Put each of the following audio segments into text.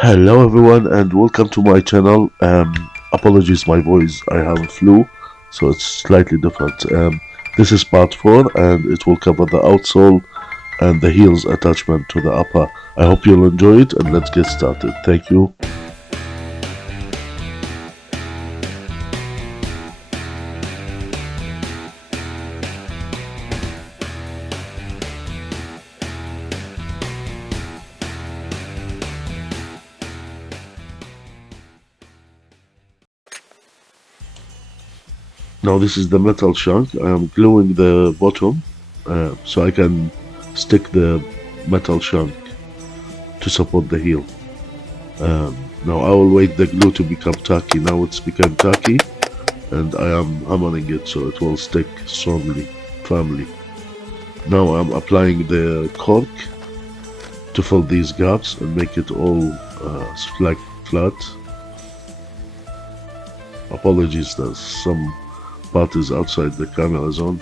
Hello everyone and welcome to my channel. Apologies my voice, I have a flu, so it's slightly different. This is part 4 and it will cover the outsole and the heels attachment to the upper. I hope you'll enjoy it and let's get started. Thank you. Now this is the metal shank. I am gluing the bottom so I can stick the metal shank to support the heel. Now I will wait the glue to become tacky. Now it's become tacky and I am hammering it so it will stick strongly, firmly. Now I'm applying the cork to fill these gaps and make it all flat. Apologies that some part is outside the camera zone.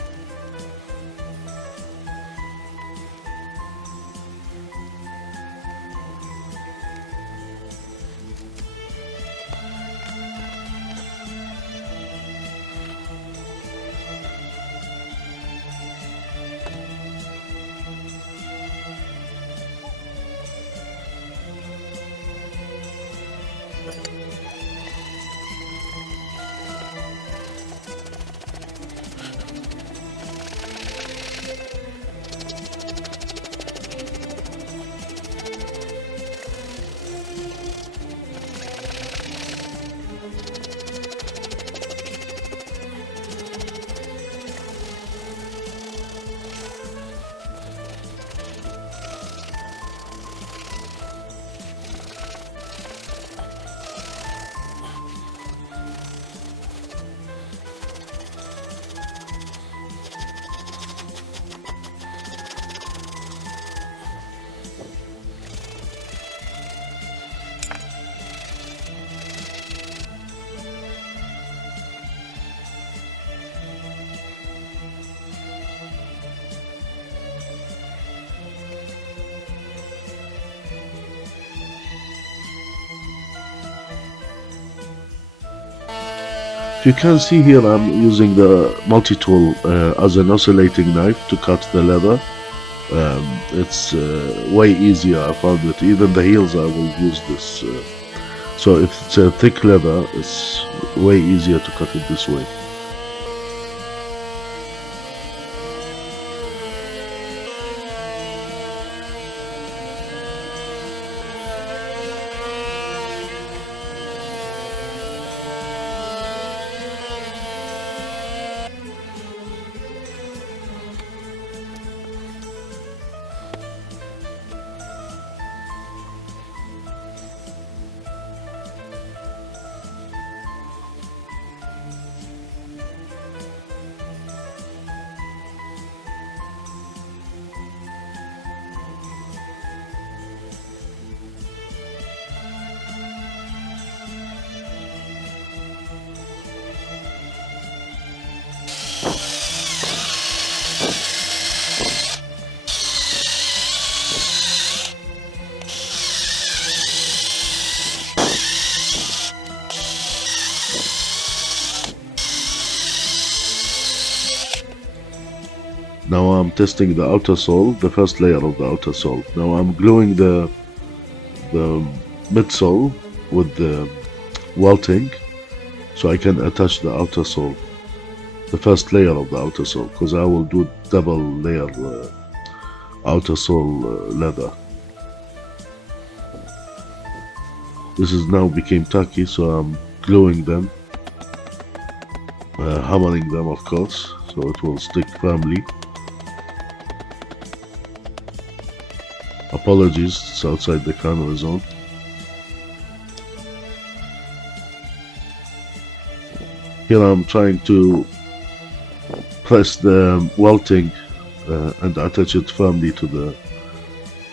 You can see here I'm using the multi-tool as an oscillating knife to cut the leather. It's way easier, I found it. Even the heels I will use this. So if it's a thick leather, it's way easier to cut it this way. Now I'm testing the outer sole, the first layer of the outer sole. Now I'm gluing the midsole with the welting so I can attach the outer sole, the first layer of the outer sole, because I will do double layer outer sole leather. This is now became tacky, so I'm gluing them, hammering them of course, so it will stick firmly. Apologies, it's outside the camera zone. Here I'm trying to press the welting and attach it firmly to the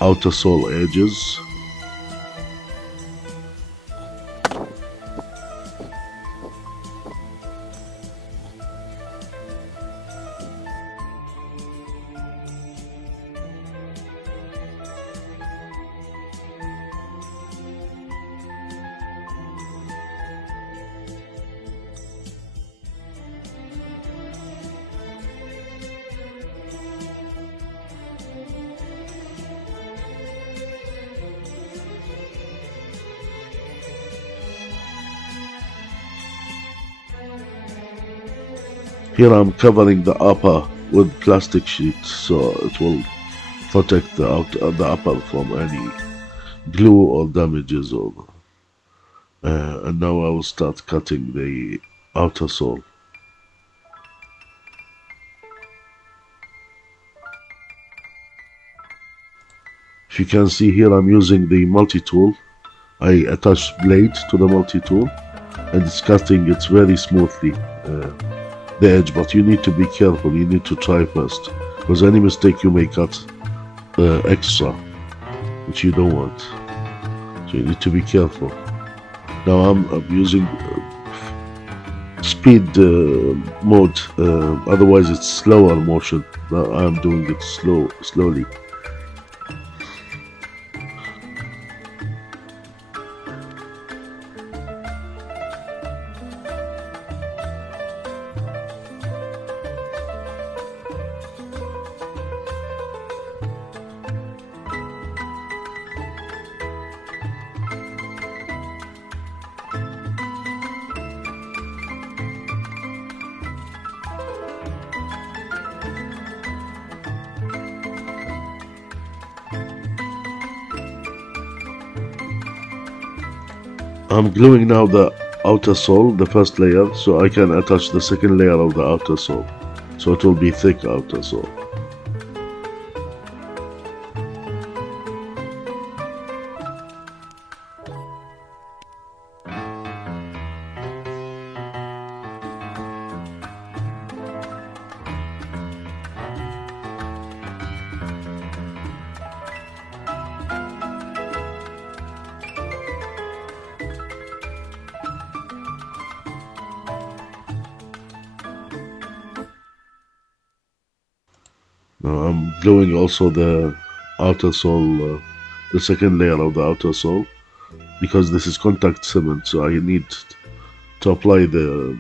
outer sole edges. Here I'm covering the upper with plastic sheet so it will protect the upper from any glue or damages. Or and now I will start cutting the outer sole. If you can see here, I'm using the multi-tool. I attach blade to the multi-tool and it's cutting it very smoothly, the edge, but you need to be careful. You need to try first, because any mistake you may cut extra, which you don't want. So you need to be careful. Now I'm using speed mode, otherwise it's slower motion. Now I'm doing it slowly. I'm gluing now the outer sole, the first layer, so I can attach the second layer of the outer sole. So it will be thick outer sole. Now I'm gluing also the outer sole, the second layer of the outer sole, because this is contact cement, so I need to apply the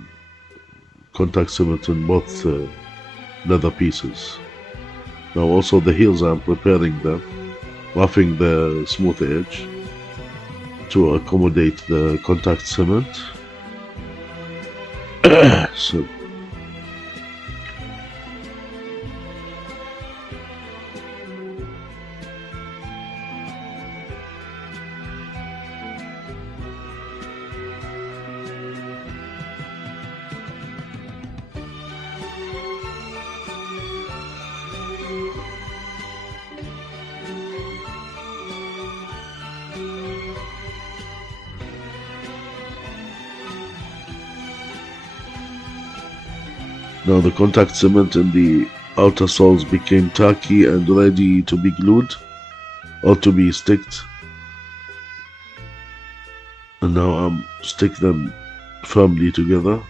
contact cement in both leather pieces. Now also the heels, I'm preparing them, roughing the smooth edge to accommodate the contact cement. So now the contact cement in the outer soles became tacky and ready to be glued or to be sticked. And now I'm stick them firmly together.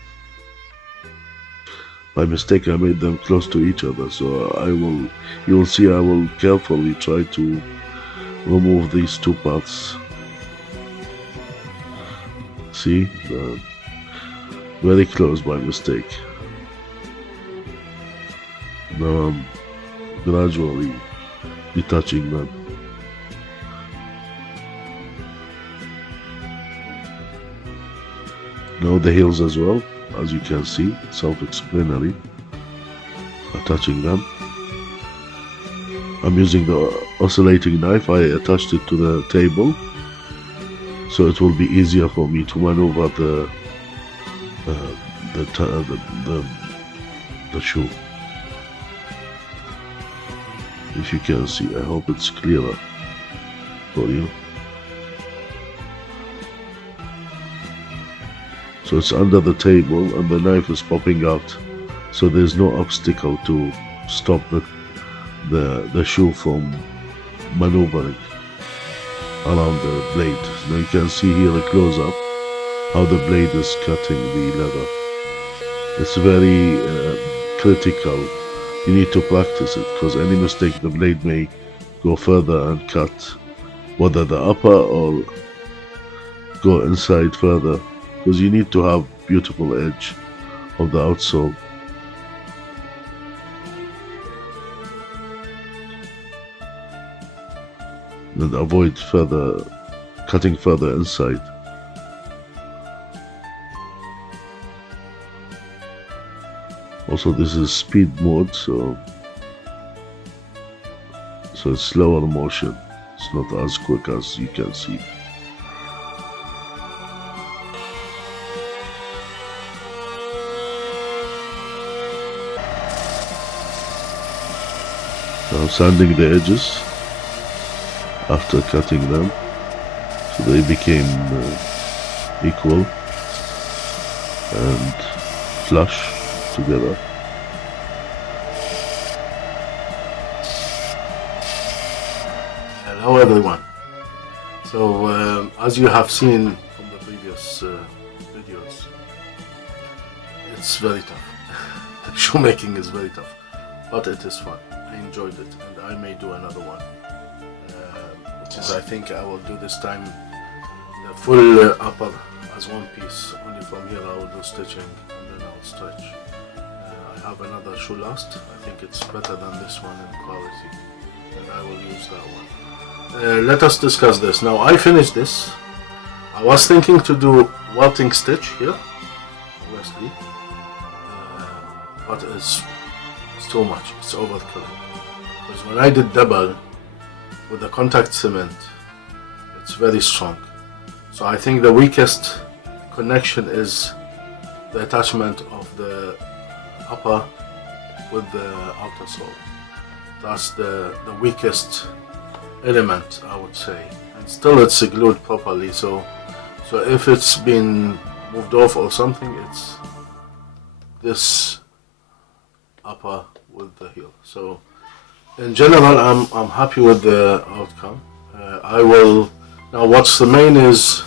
By mistake I made them close to each other, so you will see I will carefully try to remove these two parts. See, very close by mistake. Now I'm gradually detaching them. Now the heels as well, as you can see, self-explanatory. Attaching them. I'm using the oscillating knife. I attached it to the table, so it will be easier for me to maneuver the shoe. If you can see, I hope it's clearer for you. So it's under the table and the knife is popping out, so there's no obstacle to stop the shoe from maneuvering around the blade. Now you can see here a close-up how the blade is cutting the leather. It's very critical. You need to practice it, because any mistake the blade may go further and cut whether the upper or go inside further, because you need to have beautiful edge of the outsole. And avoid further cutting further inside. Also, this is speed mode, so it's slower motion. It's not as quick as you can see. Now sanding the edges after cutting them, so they became equal and flush together. Hello everyone. So as you have seen from the previous videos, it's very tough. The shoemaking is very tough, but it is fun. I enjoyed it, and I may do another one, which is, I think I will do this time the full upper as one piece. Only from here I will do stitching, and then I'll stretch. I have another shoe last. I think it's better than this one in quality, and I will use that one. Let us discuss this. Now I finished this. I was thinking to do welting stitch here, obviously, but it's too much. It's overkill. Because when I did double with the contact cement, it's very strong. So I think the weakest connection is the attachment of the upper with the outer sole. That's the weakest element, I would say, and still it's glued properly, so if it's been moved off or something, it's this upper with the heel. So in general I'm happy with the outcome. I will now, what's the main is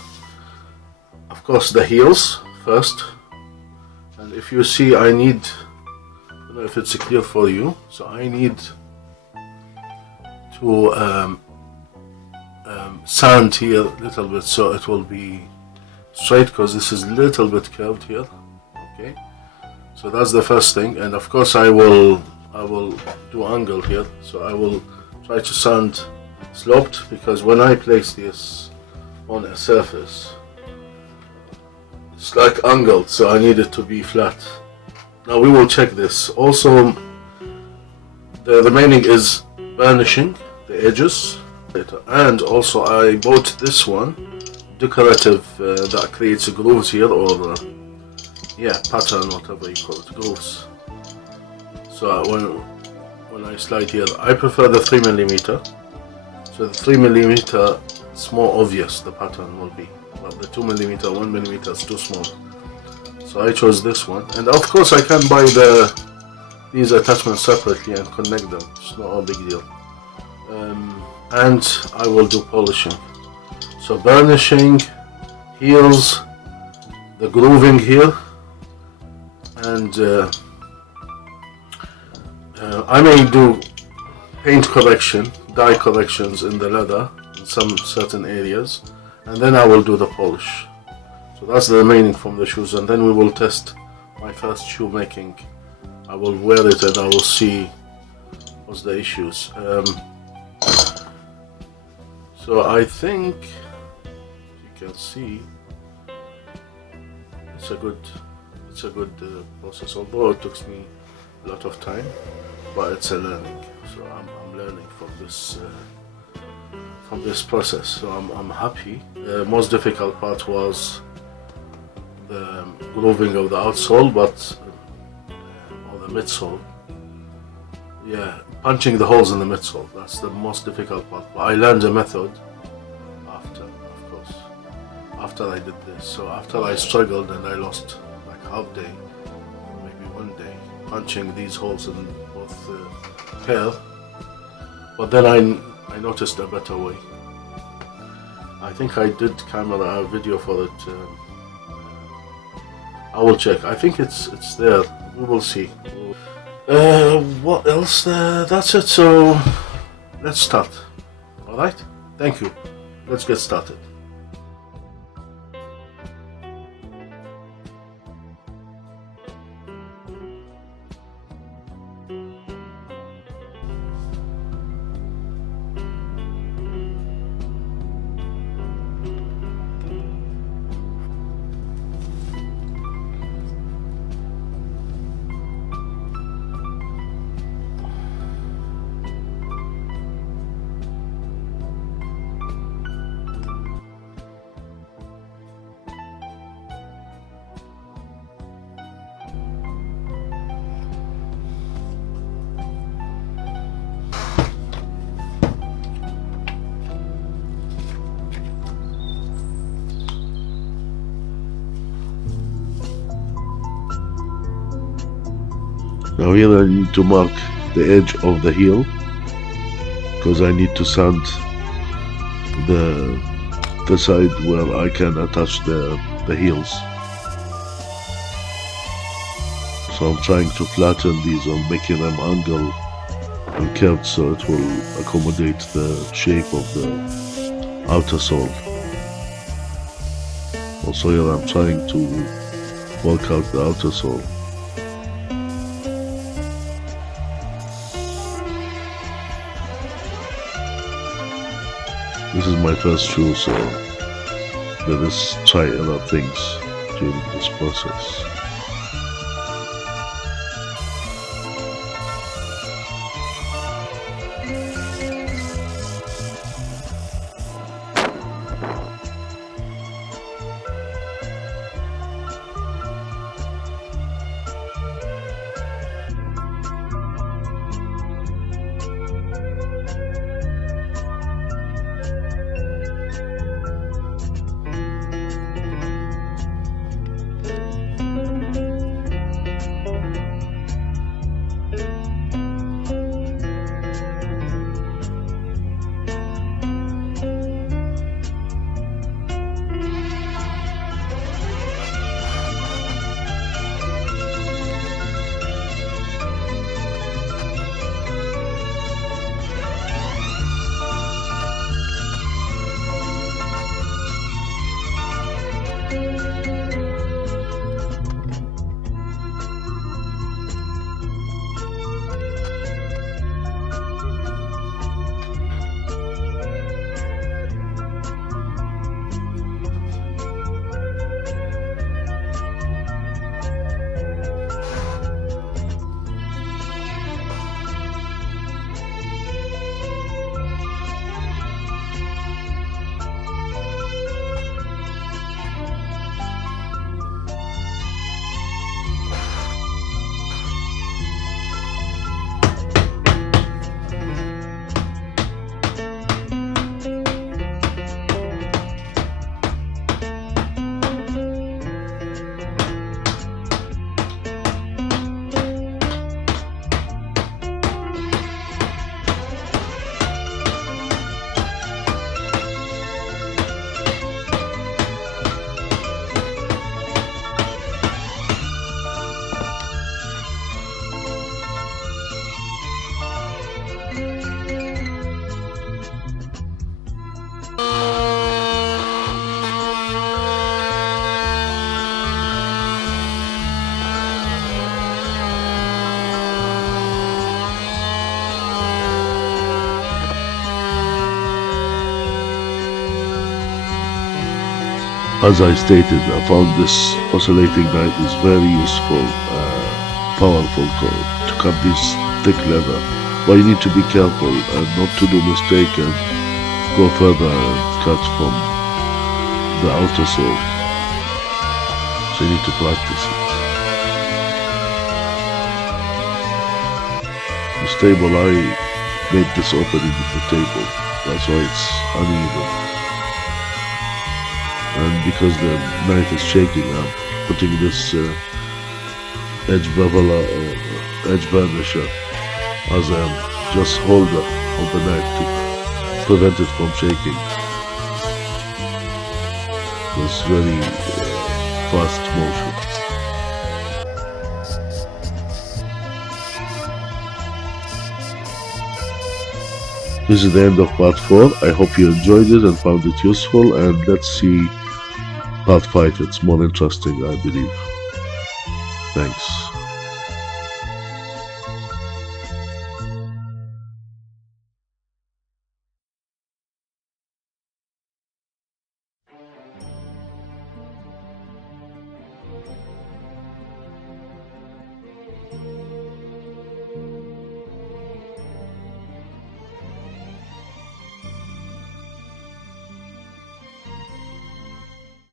of course the heels first, and if you see I need, I don't know if it's clear for you, so I need to sand here a little bit so it will be straight, because this is a little bit curved here. Okay, so that's the first thing, and of course I will do angle here, so I will try to sand sloped, because when I place this on a surface it's like angled, so I need it to be flat. Now we will check this. Also the remaining is burnishing the edges, and also I bought this one decorative that creates grooves here, or yeah, pattern, whatever you call it, grooves. So when I slide here, I prefer the 3mm. So the 3mm, it's more obvious the pattern will be, but the 2mm, 1mm is too small. So I chose this one, and of course I can buy these attachments separately and connect them. It's not a big deal. And I will do polishing. So burnishing, heels, the grooving here, and I may do paint correction, dye corrections in the leather in some certain areas, and then I will do the polish. So that's the remaining from the shoes, and then we will test my first shoe making. I will wear it and I will see what's the issues. So I think you can see it's a good process, although it took me a lot of time, but it's a learning. So I'm learning from this process. So I'm happy. The most difficult part was the grooving of the outsole, or the midsole. Yeah, punching the holes in the midsole. That's the most difficult part. But I learned a method after, of course, after I did this. So after I struggled and I lost like half day, maybe one day, punching these holes in both pair. But then I noticed a better way. I think I did camera a video for it. I will check. I think it's there. We will see. What else? That's it. So let's start. All right. Thank you. Let's get started. Now here I need to mark the edge of the heel because I need to sand the side where I can attach the heels. So I'm trying to flatten these or making them angle and curved so it will accommodate the shape of the outer sole. Also here I'm trying to work out the outer sole. This is my first shoe, so let us try other things during this process. As I stated, I found this oscillating knife is very useful, powerful to cut this thick leather. But you need to be careful and not to do mistake and go further and cut from the outer sole. So you need to practice it. This table, I made this opening in the table. That's why it's uneven. And because the knife is shaking, I'm putting this edge beveler or edge burnisher as a just holder of the knife to prevent it from shaking. It's very fast motion. This is the end of part 4. I hope you enjoyed it and found it useful, and let's see part 5. It's more interesting, I believe. Thanks.